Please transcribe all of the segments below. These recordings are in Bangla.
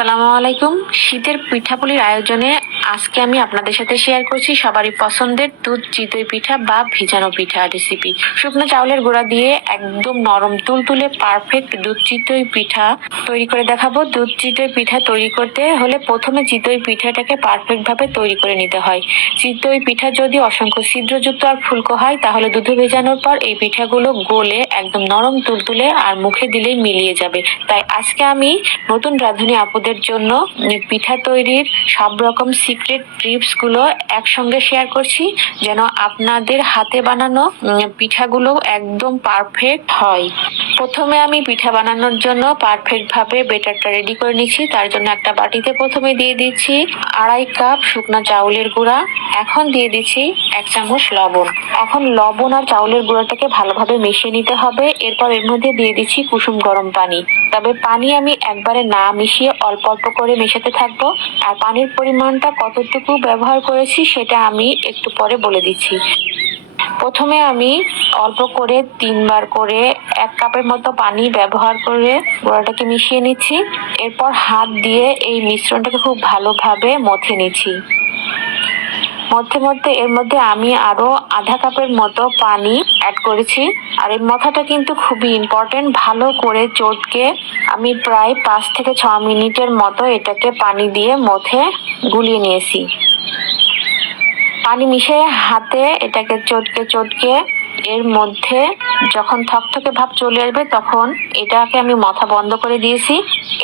আসসালামু আলাইকুম। শীতের পিঠাপুলির আয়োজনে আজকে আমি আপনাদের সাথে শেয়ার করছি সবারই পছন্দের দুধ চিতই পিঠা বা ভিজানো পিঠা রেসিপি শুকনো চাউলের গুঁড়া দিয়ে একদম নরম তুলতুলে পারফেক্ট দুধ চিতই পিঠা তৈরি করে দেখাবো। দুধ চিতই পিঠা তৈরি করতে হলে প্রথমে চিতই পিঠাটাকে পারফেক্ট ভাবে তৈরি করে নিতে হয়। চিতই পিঠা যদি অসংখ্য ছিদ্রযুক্ত আর ফুলকো হয়, তাহলে দুধে ভেজানোর পর এই পিঠাগুলো গলে একদম নরম তুলতুলে আর মুখে দিলেই মিলিয়ে যাবে। তাই আজকে আমি নতুন রাঁধুনি আপুদের জন্য পিঠা তৈরির সব রকম সিক্রেট টিপসগুলো একসঙ্গে শেয়ার করছি, যেন আপনাদের হাতে বানানো পিঠাগুলো একদম পারফেক্ট হয়। প্রথমে আমি পিঠা বানানোর জন্য পারফেক্ট ভাবে বেটারটা রেডি করে নিচ্ছি, তার জন্য একটা বাটিতে প্রথমে দিয়ে দিচ্ছি আড়াই কাপ শুকনা চাউলের গুঁড়া, এখন দিয়ে দিচ্ছি এক চামচ লবণ। এখন লবণ আর চাউলের গুঁড়াটাকে ভালোভাবে মিশিয়ে নিতে হবে, এরপর এর মধ্যে দিয়ে দিচ্ছি কুসুম গরম পানি। তবে পানি আমি একবারে না মিশিয়ে অল্প অল্প করে মেশাতে থাকব, আর পানির পরিমাণটা কতটুকু ব্যবহার করেছি, সেটা আমি একটু পরে বলে দিচ্ছি। প্রথমে আমি অল্প করে তিনবার করে এক কাপের মতো পানি ব্যবহার করে গোড়াটাকে মিশিয়ে নিচ্ছি। এরপর হাত দিয়ে এই মিশ্রণটাকে খুব ভালোভাবে মথে নিচ্ছি। মধ্যে মধ্যে এর মধ্যে আমি আরও আধা কাপের মতো পানি অ্যাড করেছি। আর এই মথাটা কিন্তু খুবই ইম্পর্টেন্ট ভালো করে চটকে আমি প্রায় পাঁচ থেকে ছ মিনিটের মতো এটাকে পানি দিয়ে মথে গুলিয়ে নিয়েছি। পানি মিশিয়ে হাতে এটাকে চটকে চটকে এর মধ্যে যখন থকথকে ভাব চলে আসবে তখন এটাকে আমি মাথা বন্ধ করে দিয়েছি।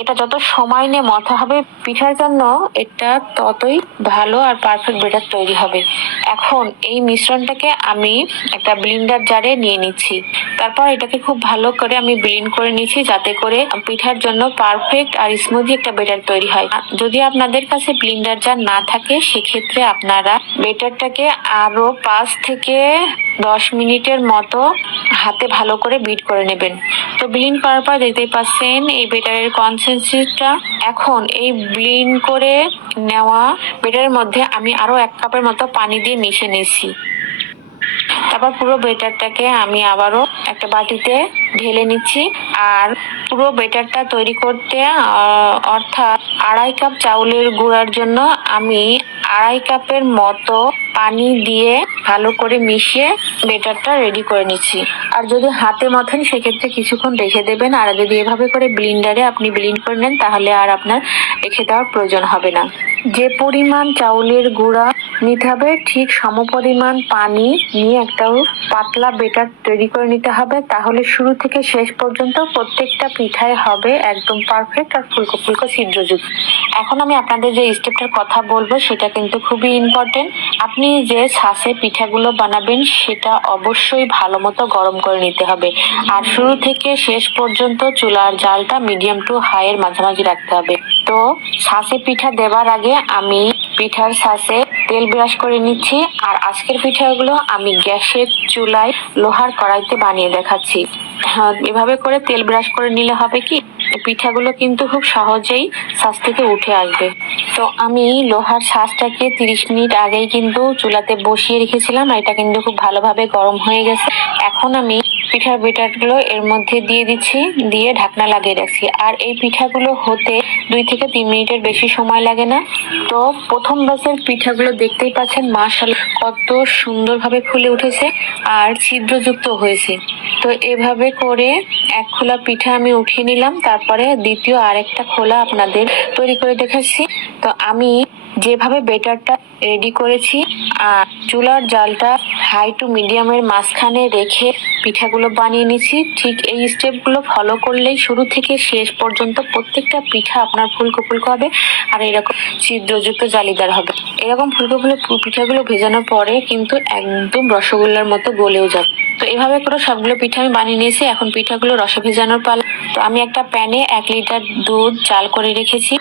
এটা যত সময় নিয়ে মাথা হবে, পিঠার জন্য এটা ততই ভালো আর পারফেক্ট বেটার তৈরি হবে। এখন এই মিশ্রণটাকে আমি একটা ব্লিন্ডার জারে নিয়ে নিচ্ছি। তারপর এটাকে খুব ভালো করে আমি ব্লিন্ড করে নিচ্ছি যাতে করে পিঠার জন্য পারফেক্ট আর স্মুদি একটা বেটার তৈরি হয়। যদি আপনাদের কাছে ব্লিন্ডার জার না থাকে, সেক্ষেত্রে আপনারা বেটারটাকে আরও পাঁচ থেকে দশ মিনিটের মতো হাতে ভালো করে বিট করে নেবেন। তো ব্লিন করার পর দেখতেই পাচ্ছেন, এই বেটারের কনসেন্সিটা এখন এই ব্লিন করে নেওয়া বেটারের মধ্যে আমি আরও এক কাপের মতো পানি দিয়ে মিশে নিয়েছি। তারপর পুরো বেটারটাকে আমি আবারও একটা বাটিতে ঢেলে নিচ্ছি। আর পুরো বেটারটা তৈরি করতে অর্থাৎ আড়াই কাপ চাউলের গুঁড়ার জন্য আমি আড়াই কাপের মতো পানি দিয়ে ভালো করে মিশিয়ে বেটারটা রেডি করে নিচ্ছি। আর যদি হাতে মথেন, সেক্ষেত্রে কিছুক্ষণ রেখে দেবেন। আর যদি এভাবে করে ব্লিন্ডারে আপনি ব্লিন্ড করে নেন, তাহলে আর আপনার রেখে দেওয়ার প্রয়োজন হবে না। যে পরিমাণ চাউলের গুঁড়া নিতে হবে, ঠিক সমপরিমাণ পানি নিয়ে একটা পাতলা বেটার তৈরি করে নিতে হবে। তাহলে শুরু থেকে শেষ পর্যন্ত প্রত্যেকটা পিঠায় হবে একদম পারফেক্ট আর ফুলকো ফুলকো ছিদ্রযুক্ত। এখন আমি আপনাদের যে স্টেপটার কথা বলব, সেটা কিন্তু খুবই ইম্পর্টেন্ট আপনি যে ছাঁচে পিঠাগুলো বানাবেন, সেটা অবশ্যই ভালো মতো গরম করে নিতে হবে। আর শুরু থেকে শেষ পর্যন্ত চুলার জালটা মিডিয়াম টু হাই এর মাঝামাঝি রাখতে হবে। তো ছাঁচে পিঠা দেওয়ার আগে আমি পিঠার ছাঁচে তেল ব্রাশ করে নিচ্ছি আর আজকের পিঠাগুলো আমি গ্যাসের চুলায় লোহার কড়াইতে বানিয়ে দেখাচ্ছি। হ্যাঁ, এভাবে করে তেল ব্রাশ করে নিলে হবে কি? পিঠাগুলো কিন্তু খুব সহজেই ছাঁচ থেকে উঠে আসবে। তো আমি লোহার ছাঁচটাকে তিরিশ মিনিট আগেই কিন্তু চুলাতে বসিয়ে রেখেছিলাম এটা কিন্তু খুব ভালোভাবে গরম হয়ে গেছে। এখন আমি পিঠার বেটারগুলো এর মধ্যে দিয়ে দিচ্ছি, দিয়ে ঢাকনা লাগিয়ে রাখছি। আর এই পিঠাগুলো হতে দুই থেকে তিন মিনিটের বেশি সময় লাগে না। তো প্রথম ব্যাচের পিঠাগুলো দেখতেই পাচ্ছেন মাশাল কত সুন্দরভাবে ফুলে উঠেছে আর ছিদ্রযুক্ত হয়েছে। তো এভাবে করে এক খোলা পিঠা আমি উঠিয়ে নিলাম, তারপরে দ্বিতীয় আরেকটা খোলা আপনাদের তৈরি করে দেখাচ্ছি। তো আমি যেভাবে বেটারটা রেডি করেছি আর চুলার জালটা হাই টু মিডিয়ামের মাঝখানে রেখে পিঠাগুলো বানিয়ে নিচ্ছি ঠিক এই স্টেপগুলো ফলো করলেই শুরু থেকে শেষ পর্যন্ত প্রত্যেকটা পিঠা আপনার ফুলকো ফুলকো হবে আর এরকম ছিদ্রযুক্ত জালিদার হবে। এরকম ফুলকো ফুলে পিঠাগুলো ভেজানোর পরে কিন্তু একদম রসগোল্লার মতো গলেও যাবে। তো এভাবে করে সবগুলো পিঠা আমি বানিয়ে নিয়েছি। এখন পিঠাগুলো রসে ভেজানোর পালা। তো আমি একটা প্যানে এক লিটার দুধ চাল করে রেখেছি।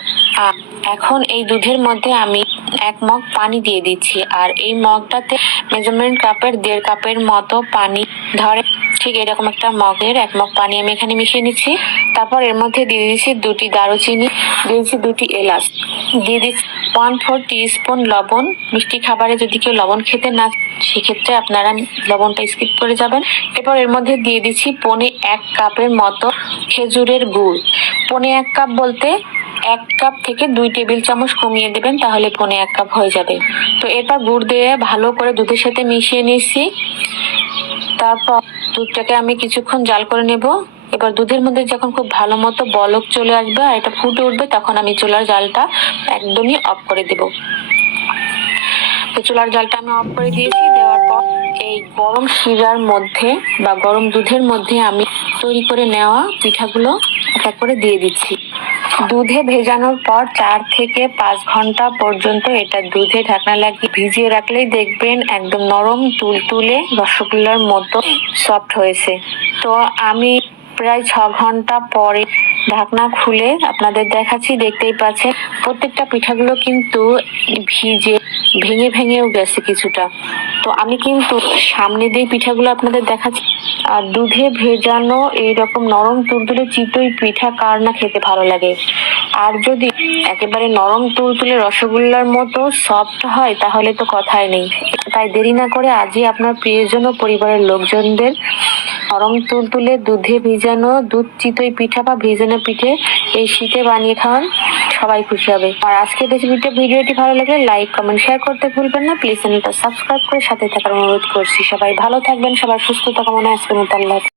আর এখন এই দুধের মধ্যে আমি এক মগ পানি দিয়ে দিচ্ছি। আর এই মগটাতে মেজারমেন্ট কাপের দেড় কাপের মতো পানি ধরে ঠিক এরকম একটা মগের এক মগ পানি আমি এখানে মিশিয়ে নিচ্ছি। তারপর এর মধ্যে দিয়ে দিচ্ছি দুটি দারুচিনি, দিয়ে দিচ্ছি দুটি এলাচ। দিয়ে দিচ্ছি ওয়ান ফোর স্পুন লবণ। মিষ্টি খাবারে যদি কেউ লবণ খেতে না, সেক্ষেত্রে আপনারা লবণটা স্কিপ করে যাবেন। এরপর এর মধ্যে দিয়ে দিচ্ছি পনে এক কাপের মতো খেজুরের গুড়। পনে এক কাপ বলতে এক কাপ থেকে দুই টেবিল চামচ কমিয়ে দেবেন, তাহলে পনে এক কাপ হয়ে যাবে। তো এরপর গুড় দিয়ে ভালো করে দুধের সাথে মিশিয়ে নিচ্ছি। তারপর দুধটাকে আমি কিছুক্ষণ জাল করে নেব। এবার দুধের মধ্যে যখন খুব ভালো মতো বলক চলে আসবে আর এটা ফুটে উঠবে, তখন আমি চুলার জালটা একদমই অফ করে দেব। চুলার জালটা আমি অফ করে দিয়েছি, দেওয়ার পর এই গরম শিরার মধ্যে বা গরম দুধের মধ্যে আমি তৈরি করে নেওয়া পিঠাগুলো একটা করে দিয়ে দিচ্ছি। দুধে ভেজানোর পর চার থেকে পাঁচ ঘণ্টা পর্যন্ত এটা দুধে ঢাকনা লাগিয়ে ভিজিয়ে রাখলেই দেখবেন একদম নরম, তুলতুলে রসগোল্লার মতো সফট হয়েছে। তো আমি প্রায় ছ ঘণ্টা পরে ঢাকনা খুলে আপনাদের দেখাচ্ছি, দেখতেই পাচ্ছেন। প্রত্যেকটা পিঠাগুলো কিন্তু ভিজে, ভেঙে ভেঙেও গেছে কিছুটা। তো আমি কিন্তু সামনে দিয়ে পিঠাগুলো আপনাদের দেখাচ্ছি। আর দুধে ভেজানো এইরকম নরম তুলতুলে চিতই পিঠা কার না খেতে ভালো লাগে? আর যদি একেবারে নরম তুলতুলে রসগোল্লার মতো সফট হয়, তাহলে তো কথাই নেই। তাই দেরি না করে আজই আপনার প্রিয়জন ও পরিবারের লোকজনদের নরম তুলতুলে দুধে ভিজানো দুধ চিতই পিঠা বা ভিজানো পিঠে এই শীতে বানিয়ে খাওয়ান সবাই খুশি হবে। আর আজকের রেসিপিটা ভিডিওটি ভালো লাগলে লাইক, কমেন্ট শেয়ার করতে ভুলবেন না। প্লিজ চ্যানেলটা সাবস্ক্রাইব করে সাথে থাকার অনুরোধ করছি। সবাই ভালো থাকবেন, সবার সুস্থতা কামনা আজকের মতো আল্লাহ।